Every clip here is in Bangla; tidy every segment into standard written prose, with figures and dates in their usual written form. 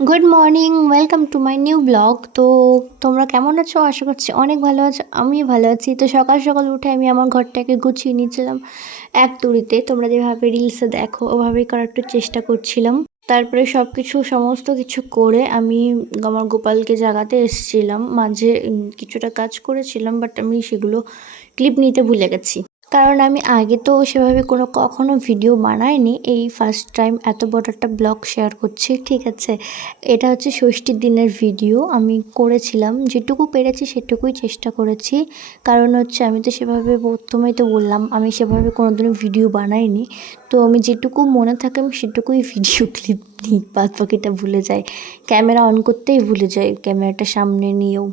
Good morning, welcome to my new blog. তো তোমরা কেমন আছো? আশা করছি অনেক ভালো আছো, আমিও ভালো আছি। তো সকাল সকাল উঠে আমি আমার ঘরটাকে গুছিয়ে নিচ্ছিলাম এক তুড়িতে। তোমরা যেভাবে রিলসে দেখো ওভাবেই করার একটু চেষ্টা করছিলাম। তারপরে সব কিছু সমস্ত কিছু করে আমি আমার গোপালকে জাগাতে এসেছিলাম। মাঝে কিছুটা কাজ করেছিলাম, বাট আমি সেগুলো ক্লিপ নিতে ভুলে গেছি। কারণ আমি আগে তো সেভাবে কখনো ভিডিও বানাইনি, এই ফার্স্ট টাইম এত বড় একটা ব্লগ শেয়ার করছি। ঠিক আছে, এটা হচ্ছে ষষ্ঠীর দিনের ভিডিও। আমি করেছিলাম যেটুকু পেরেছি সেটুকুই চেষ্টা করেছি। কারণ হচ্ছে আমি তো সেভাবে প্রথমেই তো বললাম আমি সেভাবে কোনোদিনও ভিডিও বানাইনি। তো আমি যেটুকু মনে থাকে আমি সেটুকুই ভিডিও ক্লিপ নিই, বাদ বাকিটা ভুলে যাই। ক্যামেরা অন করতেই ভুলে যাই, ক্যামেরাটা সামনে নিয়েও।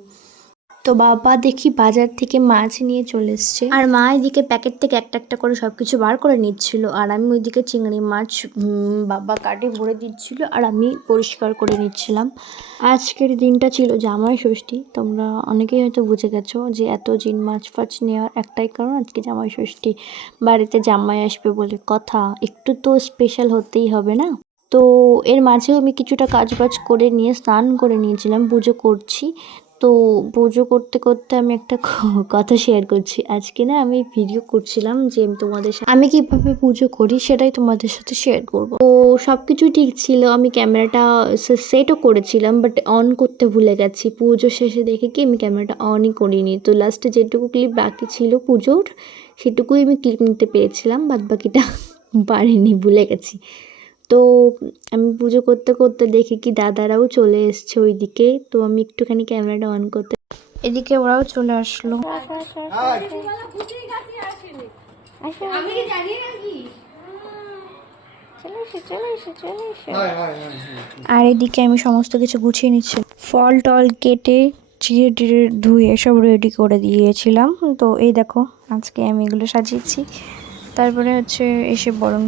তো বাবা দেখি বাজার থেকে মাছ নিয়ে চলে এসছে, আর মা এদিকে প্যাকেট থেকে একটা একটা করে সব কিছু বার করে নিচ্ছিল, আর আমি ওইদিকে চিংড়ি মাছ বাবা কাটে ভরে দিচ্ছিল আর আমি পরিষ্কার করে নিচ্ছিলাম। আজকের দিনটা ছিল জামাই ষষ্ঠী। তোমরা অনেকেই হয়তো বুঝে গেছো যে এত মাছ ফাছ নেওয়ার একটাই কারণ, আজকে জামাই ষষ্ঠী, বাড়িতে জামাই আসবে বলে কথা, একটু তো স্পেশাল হতেই হবে না। তো এর মাঝেও আমি কিছুটা কাজ বাজ করে নিয়ে স্নান করে নিয়েছিলাম, পুজো করছি। তো পুজো করতে করতে আমি একটা কথা শেয়ার করছি। আজকে না আমি ভিডিও করছিলাম যে আমি কিভাবে পুজো করি সেটাই তোমাদের সাথে শেয়ার করব। তো সব কিছুই ঠিক ছিল, আমি ক্যামেরাটা সেটও করেছিলাম, বাট অন করতে ভুলে গেছি। পুজো শেষে দেখে কি আমি ক্যামেরাটা অনই করিনি। তো লাস্টে যেটুকু ক্লিপ বাকি ছিল পুজোর সেটুকুই আমি ক্লিপ নিতে পেরেছিলাম, বাদ বাকিটা পারিনি, ভুলে গেছি। তো আমি পুজো করতে করতে দেখি কি দাদারাও চলে এসছে ওইদিকে। তো আমি একটুখানি ক্যামেরাটা অন করতে, এদিকে ওরাও চলে আসলো। আর এদিকে আমি সমস্ত কিছু গুছিয়ে নিচ্ছি, ফল টল কেটে চিড়ে টিড়ে ধুয়ে সব রেডি করে দিয়েছিলাম। তো এই দেখো আজকে আমি এগুলো সাজিয়েছি। তারপরে হচ্ছে এসে বরণ,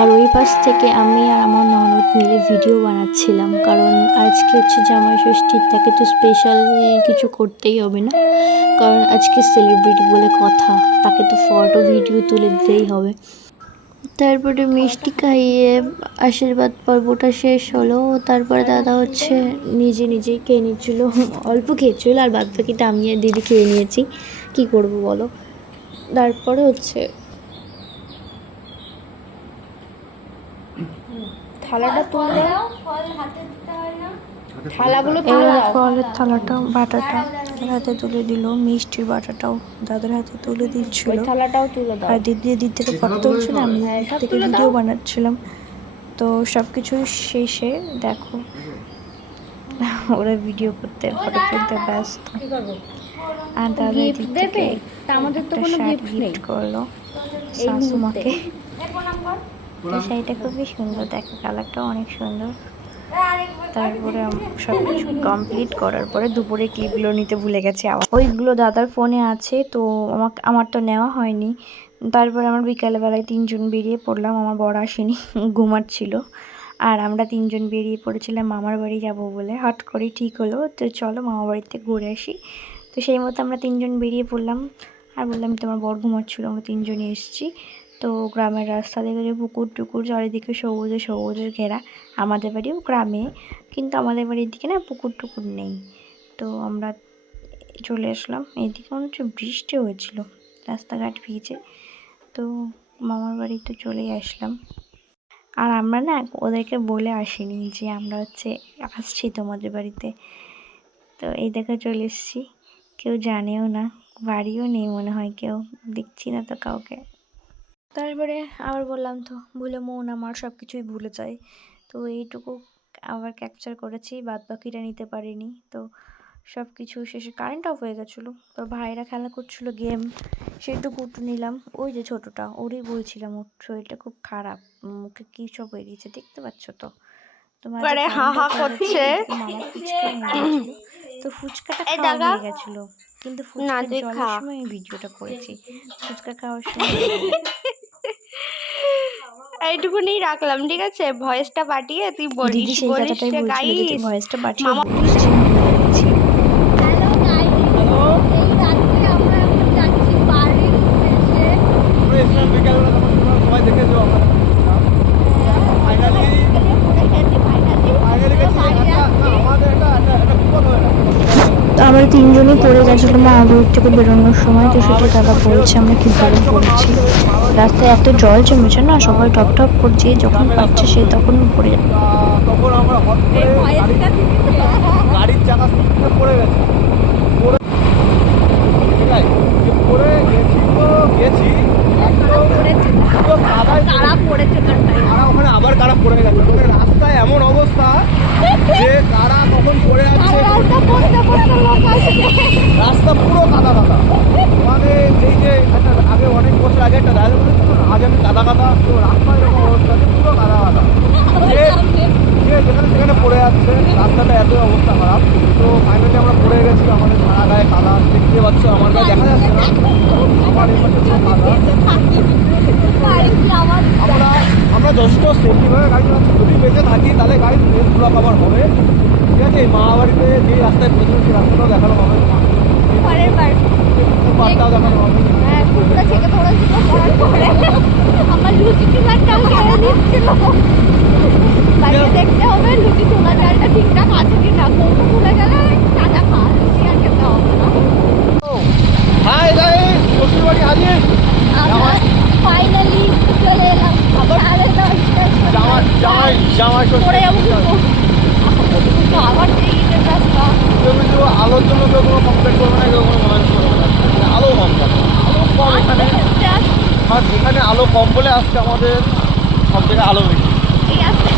আর ওই পাশ থেকে আমি আর আমার ননদ মিলে ভিডিও বানাচ্ছিলাম। কারণ আজকে হচ্ছে জামাই ষষ্ঠীর, তাকে তো স্পেশাল কিছু করতেই হবে না, কারণ আজকে সেলিব্রিটি বলে কথা, তাকে তো ফটো ভিডিও তুলে দিতেই হবে। তারপরে মিষ্টি খাইয়ে আশীর্বাদ পর্বটা শেষ হলো। তারপরে দাদা হচ্ছে নিজেই খেয়ে নিচ্ছিল, অল্প খেয়েছিল আর বাদ বাকিটা আমি আর দিদি খেয়ে নিয়েছি। কি করব বলো। তারপরে হচ্ছে থালাটা তুলে দাও, থালাগুলো তুলে দাও। ফলের থালাটা বাটাটা দাদার হাতে তুলে দিল, মিষ্টির বাটাটাও দাদার হাতে তুলে দিচ্ছিল। থালাটাও তুলে দাও। আর দিদি থেকে ফটো তুলছিল, আমি থেকে ভিডিও বানাচ্ছিলাম। তো সব কিছু শেষে দেখো ওরা ভিডিও করতে ফটো তুলতে ব্যস্ত। আর দাদা এদিক থেকে একটা শার্ট গিফট করলো শাশুমাকে। তো শাড়িটা খুবই সুন্দর, দেখো কালারটাও অনেক সুন্দর। তারপরে সব কিছু কমপ্লিট করার পরে দুপুরে ক্লিপগুলো নিতে ভুলে গেছি, ওইগুলো দাদার ফোনে আছে। তো আমার তো নেওয়া হয়নি। তারপরে আমার বিকালবেলায় তিনজন বেরিয়ে পড়লাম, আমার বড় আসেনি, ঘুমাচ্ছিল। আর আমরা তিনজন বেরিয়ে পড়েছিলাম মামার বাড়ি যাব বলে। হট করেই ঠিক হলো তো চলো মামার বাড়িতে ঘুরে আসি। তো সেই মতো আমরা তিনজন বেরিয়ে পড়লাম। আর বললাম তোমার বর ঘুমাচ্ছিলো, আমরা তিনজনই এসেছি। তো গ্রামের রাস্তা দেখে যে পুকুর টুকুর চারিদিকে সবুজে ঘেরা। আমাদের বাড়িও গ্রামে, কিন্তু আমাদের বাড়ির দিকে না পুকুর টুকুর নেই। তো আমরা চলে আসলাম। এইদিকে মনে হচ্ছে বৃষ্টি হয়েছিল, রাস্তাঘাট ভিজে। তো মামার বাড়িতে চলেই আসলাম। আর আমরা না ওদেরকে বলে আসিনি যে আমরা হচ্ছে আসছি তোমাদের বাড়িতে। তো এই দেখা চলে এসেছি, কেউ জানেও না, বাড়িও নেই মনে হয়, কেউ দেখছি না তো কাউকে। তারপরে আবার বললাম তো ভুলে মন আমার সব কিছুই ভুলে যায়। তো এইটুকু আবার ক্যাপচার করেছি, বাদ বাকিটা নিতে পারিনি। তো সব কিছু শেষে কারেন্ট অফ হয়ে গেছিলো। তো ভাইরা খেলা করছিল গেম, সেটুকু একটু নিলাম। ওই যে ছোটোটা, ওরই বলছিলাম ওর শরীরটা খুব খারাপ, মুখে কী সব বেরিয়েছে দেখতে পাচ্ছ তো। তোমার হা হা করছে, মামা ফুচকা নিয়ে গেছিল। তো ফুচকাটা খাওয়া হয়ে গেছিলো, কিন্তু ফুচকা জলের সময় আমি ভিডিওটা করেছি, ফুচকা খাওয়ার সময় এইটুকুনি রাখলাম, ঠিক আছে? ভয়েসটা পাঠিয়ে তুই বলিস যে গাইস ভয়েসটা পাঠিয়ে মামা তিনজনই পড়ে গেছিলো মহাবীর থেকে বেরোনোর সময়, তো সেটা দাদা বলছে আমরা কীভাবে পড়েছি। রাস্তায় এত জল জমেছে না, সবাই টপ টপ করছে, যখন পাচ্ছে সে তখন পড়ে যাচ্ছে। তখন আমরা হট করে গাড়ির চাকা স্লিপে পড়ে গেছি, ঠিক আছে, পড়ে গেছি তো গেছি একদম পুরো কাদায় কারা ওখানে আবার কারা পড়ে গেছে, ওখানে রাস্তায় এমন অবস্থা যে কারা কখন পড়ে যাচ্ছে, রাস্তা পুরো কাদা কাদা। মানে এই যে একটা আগে অনেক বছর আগে একটা ডায়লগ বলেছিল না, আজ আমি কাদা কাদা, তো রাস্তায় এরকম অবস্থা যে পুরো কাদা কাদা, যে যেখানে সেখানে পড়ে যাচ্ছে, রাস্তাটা এতই অবস্থা খারাপ। তো ফাইনালি আমরা পড়ে গেছি, আমাদের সারা গায়ে কাদা, দেখতে পাচ্ছ আমার গায়ে দেখা যাচ্ছে না, আমার এই পাশে পুরো কাদা। আমরা যথেষ্ট সেফটিভাবে গাড়ি চালাচ্ছি, যদি বেঁচে থাকি তাহলে গাড়ি ব্রেক ব্লক আবার হবে, ঠিক আছে। মা বাড়িতে যে রাস্তায় প্রথমে সেই রাস্তাটাও দেখানো হবে, পার্কটাও দেখানো হবে। দেখতে হবে লুচি ছোলা চালটা ঠিকঠাক আছে কিনা, কৌটো খুলে গেলে কাঁচা খাওয়া লুচি আর খেতে হবে না। হাই গাইস, শ্বশুর বাড়ি হাজির। আমরা ফাইনালি চলে এলাম সাড়ে 10টার জামাই জামাই জামাই পরে যাবো কিন্তু আবার সেই ঈদের রাস্তা কিন্তু আলোর জন্য কেউ কোনো কমপ্লেন করবে না, কেউ কোনো মানুষ করবে না, আলো কম থাকে, আলো কম এখানে, আর যেখানে আলো কম বলে আজকে আমাদের সব জায়গায় আলো বেশি। এই আসতে